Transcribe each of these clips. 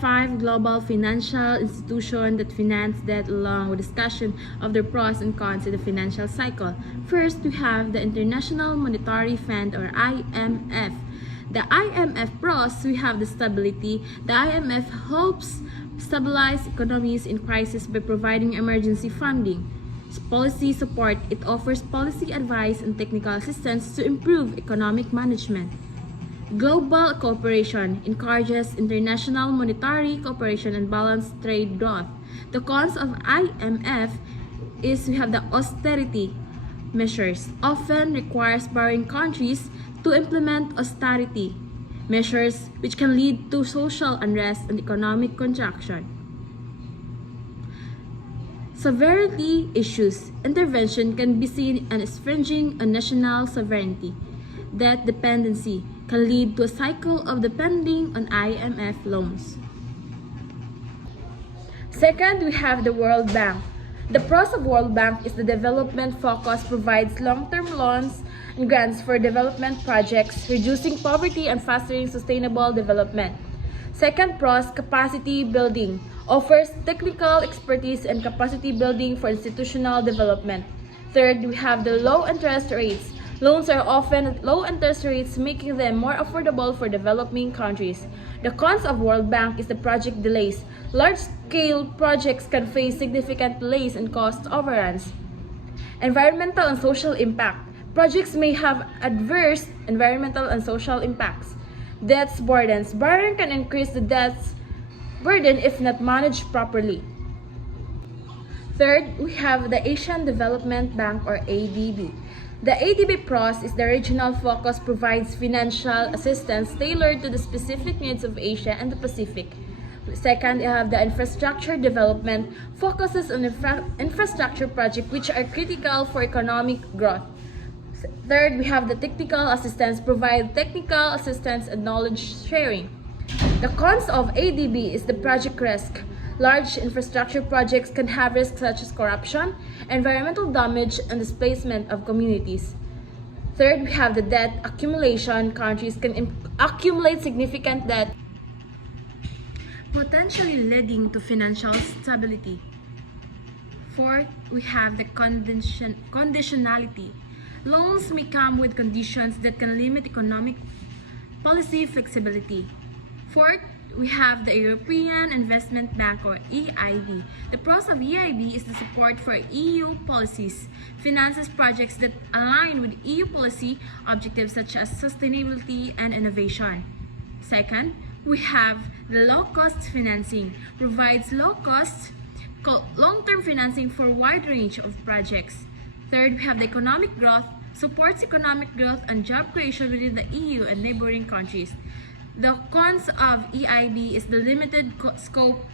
5 global financial institutions that finance debt along with discussion of their pros and cons in the financial cycle. First, we have the International Monetary Fund or IMF. The IMF pros, we have the stability. The IMF helps stabilize economies in crisis by providing emergency funding. Policy support, it offers policy advice and technical assistance to improve economic management. Global cooperation encourages international monetary cooperation and balanced trade growth. The cons of IMF is we have the austerity measures often requires borrowing countries to implement austerity measures which can lead to social unrest and economic contraction. Sovereignty issues. Intervention can be seen as infringing on national sovereignty. Debt dependency can lead to a cycle of depending on IMF loans. Second, we have the World Bank. The pros of World Bank is the development focus provides long-term loans and grants for development projects, reducing poverty and fostering sustainable development. Second pros, capacity building, offers technical expertise and capacity building for institutional development. Third, we have the low interest rates. Loans are often at low interest rates, making them more affordable for developing countries. The cons of World Bank is the project delays. Large-scale projects can face significant delays and cost overruns. Environmental and social impact. Projects may have adverse environmental and social impacts. Debts burdens. Borrowing can increase the debts burden if not managed properly. Third, we have the Asian Development Bank or ADB. The ADB pros is the regional focus provides financial assistance tailored to the specific needs of Asia and the Pacific. Second, you have the infrastructure development focuses on infrastructure projects which are critical for economic growth. Third, we have the technical assistance provide technical assistance and knowledge sharing. The cons of ADB is the project risk. Large infrastructure projects can have risks such as corruption, environmental damage, and displacement of communities. Third, we have the debt accumulation. Countries can accumulate significant debt, potentially leading to financial stability. Fourth, we have the conditionality. Loans may come with conditions that can limit economic policy flexibility. Fourth, we have the European Investment Bank or EIB. The pros of EIB is the support for EU policies, finances projects that align with EU policy objectives such as sustainability and innovation. Second, we have the low-cost financing, provides low-cost, long-term financing for a wide range of projects. Third, we have the economic growth, supports economic growth and job creation within the EU and neighboring countries. The cons of EIB is the limited scope,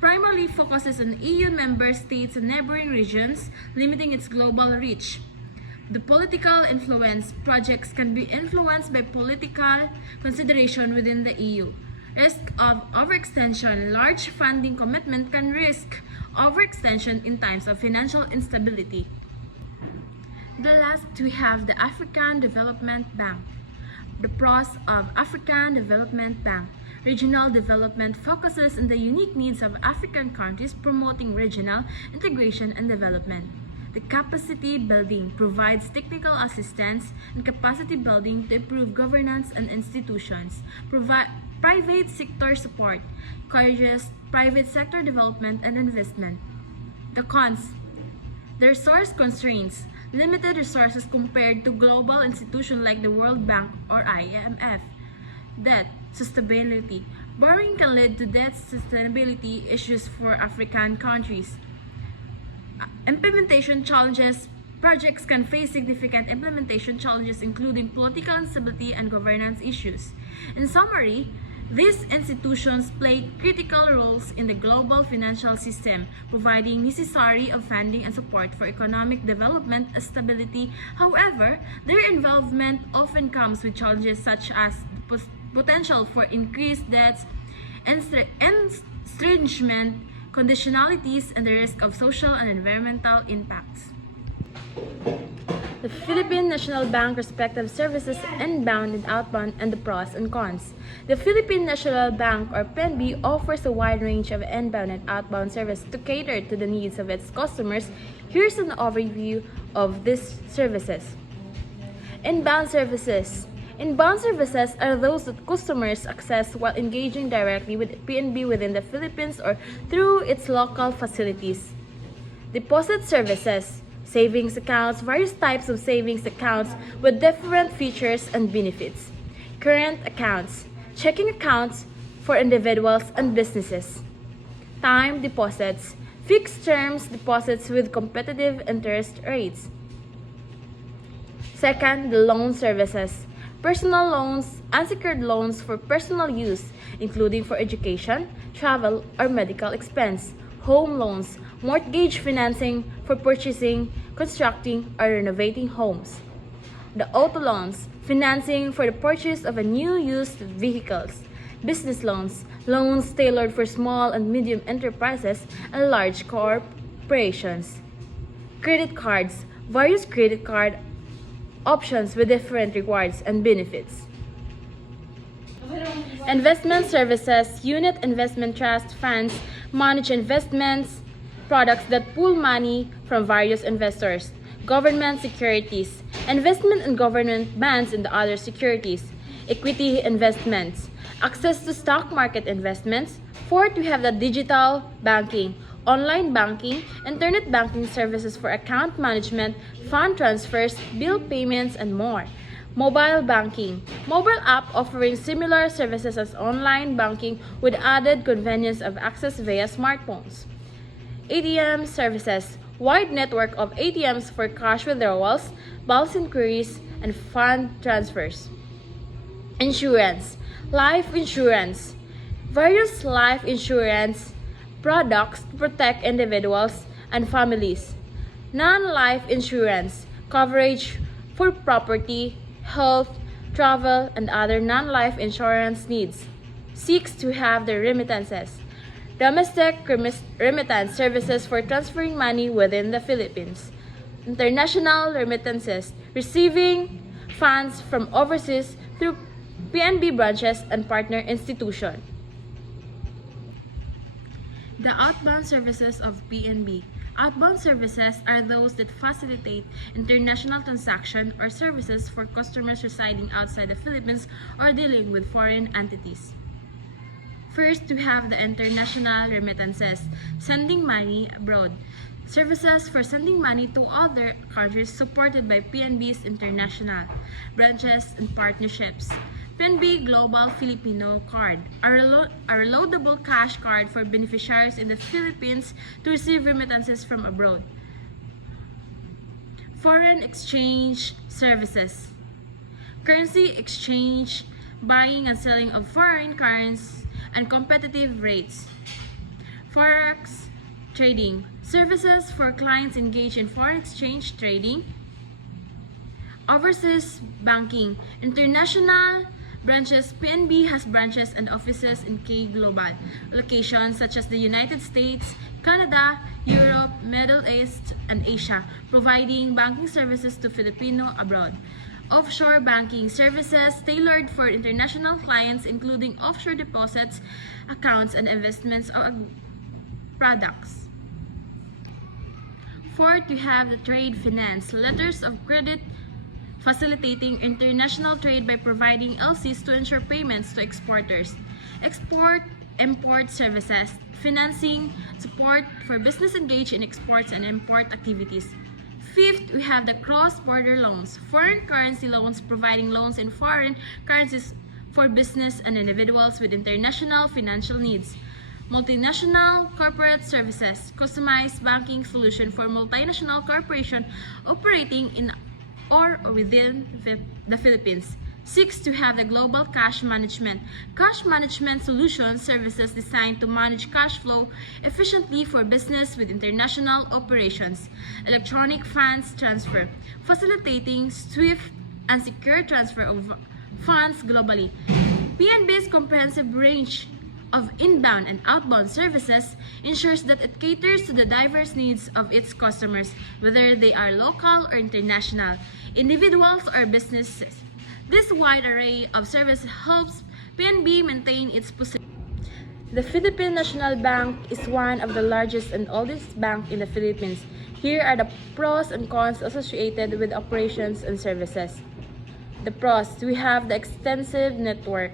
primarily focuses on EU member states and neighboring regions, limiting its global reach. The political influence, projects can be influenced by political consideration within the EU. Risk of overextension, large funding commitment can risk overextension in times of financial instability. The last, we have the African Development Bank. The pros of African Development Bank. Regional development focuses on the unique needs of African countries, promoting regional integration and development. The capacity building provides technical assistance and capacity building to improve governance and institutions. Private sector support encourages private sector development and investment. The cons. The resource constraints. Limited resources compared to global institutions like the World Bank or IMF. Debt sustainability. Borrowing can lead to debt sustainability issues for African countries. Implementation challenges. Projects can face significant implementation challenges including political instability and governance issues. In summary, these institutions play critical roles in the global financial system, providing necessary funding and support for economic development and stability. However, their involvement often comes with challenges such as the potential for increased debts, estrangement, conditionalities, and the risk of social and environmental impacts. the Philippine National Bank respective services inbound and outbound and the pros and cons. The Philippine National Bank or PNB offers a wide range of inbound and outbound services to cater to the needs of its customers. Here's an overview of these services. Inbound services. Inbound services are those that customers access while engaging directly with PNB within the Philippines or through its local facilities. Deposit services. Savings accounts, various types of savings accounts with different features and benefits. Current accounts, checking accounts for individuals and businesses. Time deposits, fixed terms deposits with competitive interest rates. Second, the loan services. Personal loans, unsecured loans for personal use, including for education, travel, or medical expense. Home loans, mortgage financing for purchasing, constructing, or renovating homes. The auto loans, financing for the purchase of a new used vehicles. Business loans, loans tailored for small and medium enterprises and large corporations. Credit cards, various credit card options with different rewards and benefits. Investment services, unit investment trust funds manage investments products that pool money from various investors. Government securities, investment in government bonds and other securities. Equity investments, access to stock market investments. Fourth, we have the digital banking, online banking, internet banking services for account management, fund transfers, bill payments, and more. Mobile banking, mobile app offering similar services as online banking with added convenience of access via smartphones. ATM services, wide network of ATMs for cash withdrawals, balance inquiries, and fund transfers. Insurance, life insurance, various life insurance products to protect individuals and families. Non-life insurance, coverage for property, health, travel, and other non-life insurance needs. Seeks to have the remittances. Domestic remittance services for transferring money within the Philippines. International remittances, receiving funds from overseas through PNB branches and partner institutions. The outbound services of PNB. Outbound services are those that facilitate international transaction or services for customers residing outside the Philippines or dealing with foreign entities. First, we have the international remittances, sending money abroad. Services for sending money to other countries supported by PNB's international branches and partnerships. PNB Global Filipino Card, a reloadable cash card for beneficiaries in the Philippines to receive remittances from abroad. Foreign exchange services, currency exchange, buying and selling of foreign currencies and competitive rates. Forex trading, services for clients engaged in foreign exchange trading. Overseas banking, international branches. PNB has branches and offices in key global locations such as the United States, Canada, Europe, Middle East, and Asia, providing banking services to Filipino abroad. Offshore banking services tailored for international clients, including offshore deposits, accounts, and investments or products. Fourth, we have the trade finance, letters of credit facilitating international trade by providing LCs to ensure payments to exporters. Export-import services, financing support for business engaged in exports and import activities. Fifth, we have the cross-border loans, foreign currency loans providing loans in foreign currencies for business and individuals with international financial needs. Multinational corporate services, customized banking solution for multinational corporation operating in or within the Philippines. Six, to have the global cash management solutions services designed to manage cash flow efficiently for business with international operations. Electronic funds transfer, facilitating swift and secure transfer of funds globally. PNB's comprehensive range of inbound and outbound services ensures that it caters to the diverse needs of its customers, whether they are local or international. individuals or businesses. This wide array of services helps PNB maintain its position. The Philippine National Bank is one of the largest and oldest banks in the Philippines. Here are the pros and cons associated with operations and services. The pros, we have the extensive network.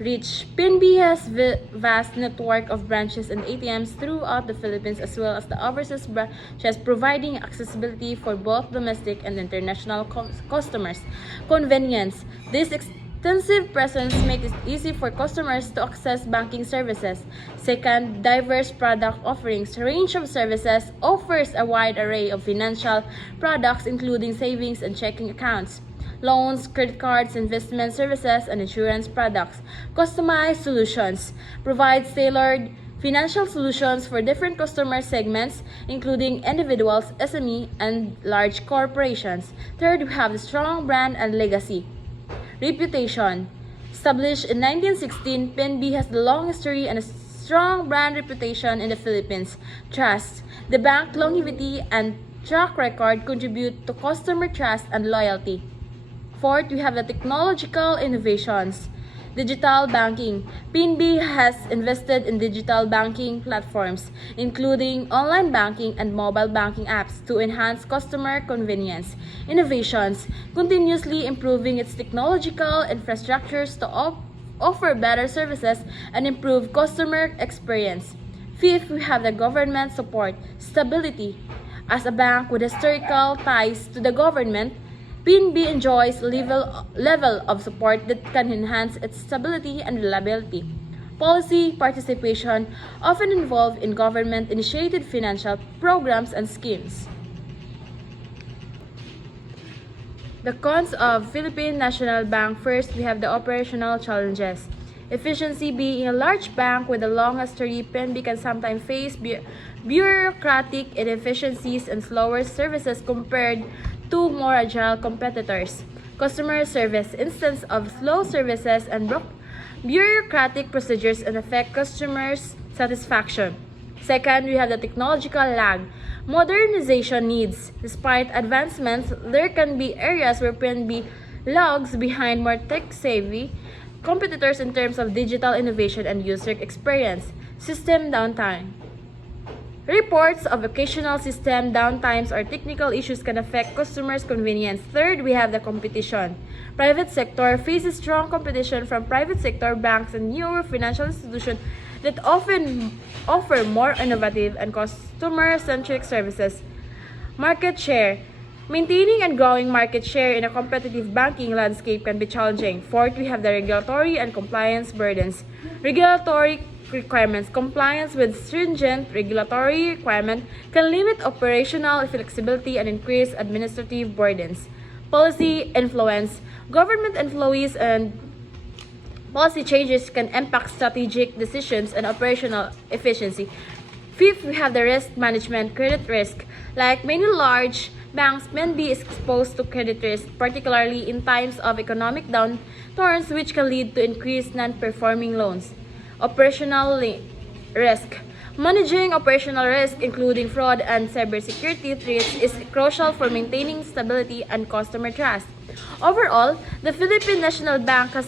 Reach. PNB has vast network of branches and ATMs throughout the Philippines as well as the overseas branches providing accessibility for both domestic and international customers. Convenience. This extensive presence makes it easy for customers to access banking services. Second, diverse product offerings. Range of services offers a wide array of financial products including savings and checking accounts, loans, credit cards, investment services, and insurance products. Customized solutions provides tailored financial solutions for different customer segments, including individuals, SME, and large corporations. Third, we have the strong brand and legacy. Reputation. Established in 1916, PNB has the long history and a strong brand reputation in the Philippines. Trust. The bank longevity and track record contribute to customer trust and loyalty. Fourth, we have the technological innovations. Digital banking. PNB has invested in digital banking platforms, including online banking and mobile banking apps to enhance customer convenience. Innovations. Continuously improving its technological infrastructures to offer better services and improve customer experience. Fifth, we have the government support. Stability. As a bank with historical ties to the government, PNB enjoys level of support that can enhance its stability and reliability. Policy participation often involved in government-initiated financial programs and schemes. The cons of Philippine National Bank. First, we have the operational challenges. Efficiency. Being a large bank with a long history, PNB can sometimes face bureaucratic inefficiencies and slower services compared to more agile competitors. Customer service. Instance of slow services and bureaucratic procedures and affect customers' satisfaction. Second, we have the technological lag. Modernization needs. Despite advancements, there can be areas where PNB lags behind more tech-savvy competitors in terms of digital innovation and user experience. System downtime. Reports of occasional system downtimes or technical issues can affect customers' convenience. Third, we have the competition. Private sector faces strong competition from private sector banks and newer financial institutions that often offer more innovative and customer-centric services. Market share. Maintaining and growing market share in a competitive banking landscape can be challenging. Fourth, we have the regulatory and compliance burdens. Regulatory requirements. Compliance with stringent regulatory requirements can limit operational flexibility and increase administrative burdens. Policy influence. Government employees and policy changes can impact strategic decisions and operational efficiency. Fifth, we have the risk management. Credit risk. Like many large banks, PNB is exposed to credit risk, particularly in times of economic downturns, which can lead to increased non-performing loans. Operational risk. Managing operational risk, including fraud and cybersecurity threats, is crucial for maintaining stability and customer trust. Overall, the Philippine National Bank has